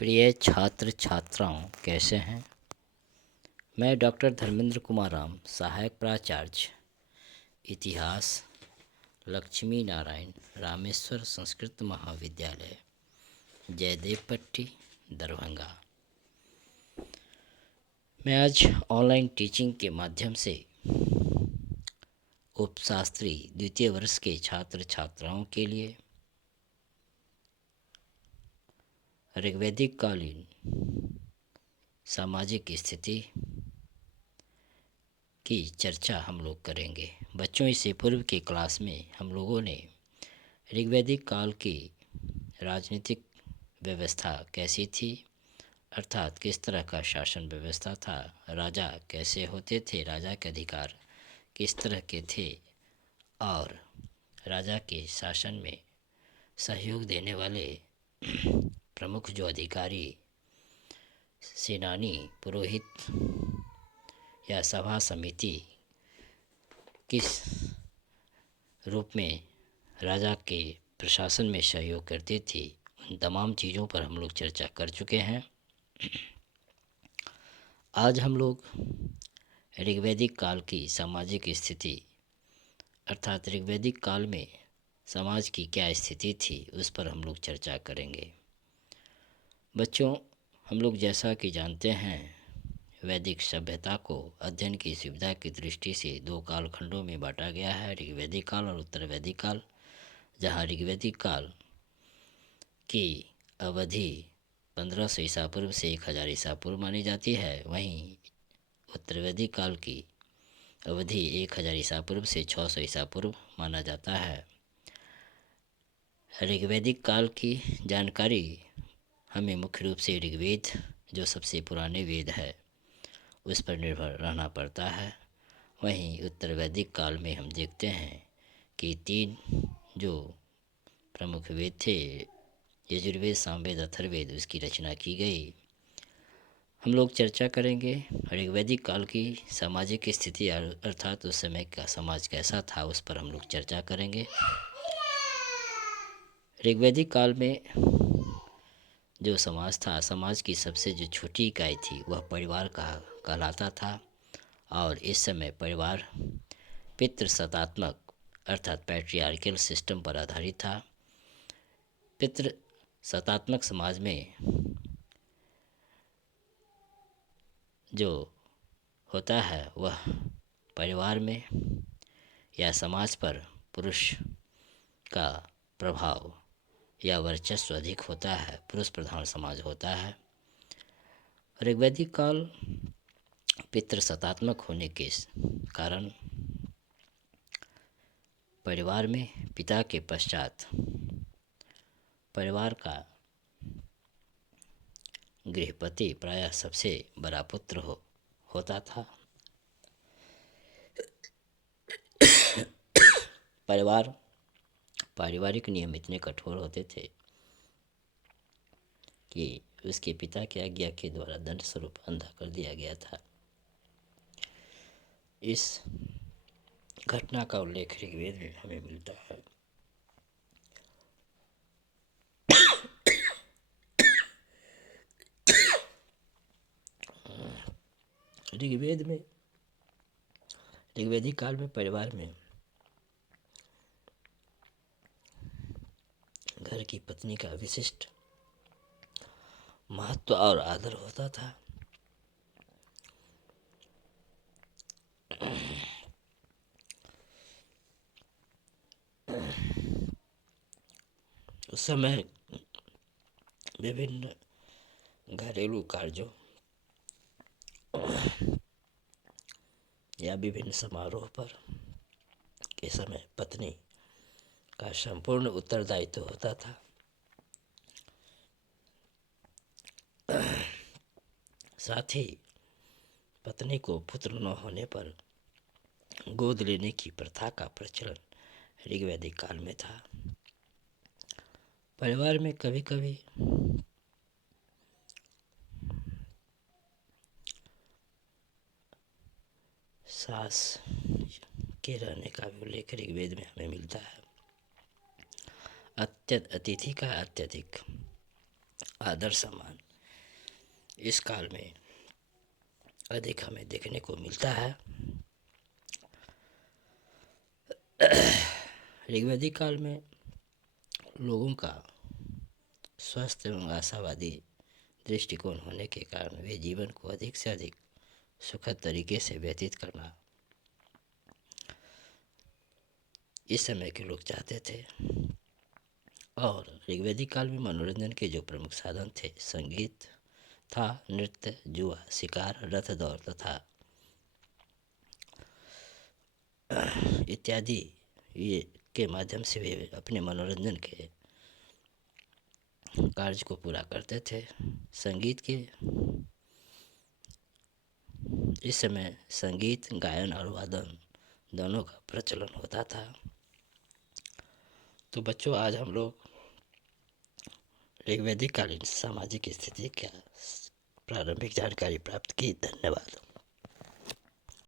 प्रिय छात्र छात्राओं, कैसे हैं। मैं डॉक्टर धर्मेंद्र कुमार राम, सहायक प्राचार्य इतिहास, लक्ष्मी नारायण रामेश्वर संस्कृत महाविद्यालय, जयदेवपट्टी, दरभंगा। मैं आज ऑनलाइन टीचिंग के माध्यम से उपशास्त्री द्वितीय वर्ष के छात्र छात्राओं के लिए ऋग्वैदिक कालीन सामाजिक स्थिति की चर्चा हम लोग करेंगे। बच्चों, इससे पूर्व के क्लास में हम लोगों ने ऋग्वैदिक काल की राजनीतिक व्यवस्था कैसी थी, अर्थात किस तरह का शासन व्यवस्था था, राजा कैसे होते थे, राजा के अधिकार किस तरह के थे और राजा के शासन में सहयोग देने वाले प्रमुख जो अधिकारी, सेनानी, पुरोहित या सभा समिति किस रूप में राजा के प्रशासन में सहयोग करती थी, उन तमाम चीज़ों पर हम लोग चर्चा कर चुके हैं। आज हम लोग ऋग्वैदिक काल की सामाजिक स्थिति, अर्थात ऋग्वैदिक काल में समाज की क्या स्थिति थी, उस पर हम लोग चर्चा करेंगे। बच्चों, हम लोग जैसा कि जानते हैं, वैदिक सभ्यता को अध्ययन की सुविधा की दृष्टि से दो कालखंडों में बांटा गया है, ऋग्वैदिक काल और उत्तर वैदिक काल। जहाँ ऋग्वैदिक काल की अवधि 1500 ईसा पूर्व से 1000 ईसा पूर्व मानी जाती है, वहीं उत्तर वैदिक काल की अवधि 1000 ईसा पूर्व से 600 ईसा पूर्व माना जाता है। ऋग्वैदिक काल की जानकारी हमें मुख्य रूप से ऋग्वेद, जो सबसे पुराने वेद है, उस पर निर्भर रहना पड़ता है। वहीं उत्तर वैदिक काल में हम देखते हैं कि 3 जो प्रमुख वेद थे, यजुर्वेद, सामवेद, अथर्ववेद, उसकी रचना की गई। हम लोग चर्चा करेंगे ऋग्वैदिक काल की सामाजिक स्थिति, अर्थात उस समय का समाज कैसा था, उस पर हम लोग चर्चा करेंगे। ऋग्वैदिक काल में जो समाज था, समाज की सबसे जो छोटी इकाई थी, वह परिवार कहलाता था। और इस समय परिवार पितृसत्तात्मक, अर्थात पैट्रियार्कल सिस्टम पर आधारित था। पितृसत्तात्मक समाज में जो होता है, वह परिवार में या समाज पर पुरुष का प्रभाव या वर्चस्व अधिक होता है, पुरुष प्रधान समाज होता है। ऋग्वैदिक काल पितृसत्तात्मक होने के कारण परिवार में पिता के पश्चात परिवार का गृहपति प्रायः सबसे बड़ा पुत्र होता था। पारिवारिक नियम इतने कठोर होते थे कि उसके पिता की आज्ञा के द्वारा दंड स्वरूप अंधा कर दिया गया था। इस घटना का उल्लेख ऋग्वेद में हमें मिलता है। ऋग्वैदिक काल में परिवार में घर की पत्नी का विशिष्ट महत्व और आदर होता था। उस समय विभिन्न घरेलू कार्यों या विभिन्न समारोह पर के समय पत्नी का संपूर्ण उत्तरदायित्व होता था। साथ ही पत्नी को पुत्र न होने पर गोद लेने की प्रथा का प्रचलन ऋग्वैदिक काल में था। परिवार में कभी कभी सास के रहने का भी उल्लेख ऋग्वेद में हमें मिलता है। अतिथि का अत्यधिक आदर सम्मान इस काल में अधिक हमें देखने को मिलता है। ऋग्वैदिक काल में लोगों का स्वस्थ एवं आशावादी दृष्टिकोण होने के कारण वे जीवन को अधिक से अधिक सुखद तरीके से व्यतीत करना इस समय के लोग चाहते थे। और ऋग्वैदिक काल में मनोरंजन के जो प्रमुख साधन थे, संगीत था, नृत्य, जुआ, शिकार, रथ दौड़ तथा इत्यादि ये के माध्यम से वे अपने मनोरंजन के कार्य को पूरा करते थे। संगीत के इस समय संगीत, गायन और वादन दोनों का प्रचलन होता था। तो बच्चों, आज हम लोग ऋग्वैदिक कालीन सामाजिक स्थिति का प्रारंभिक जानकारी प्राप्त की। धन्यवाद।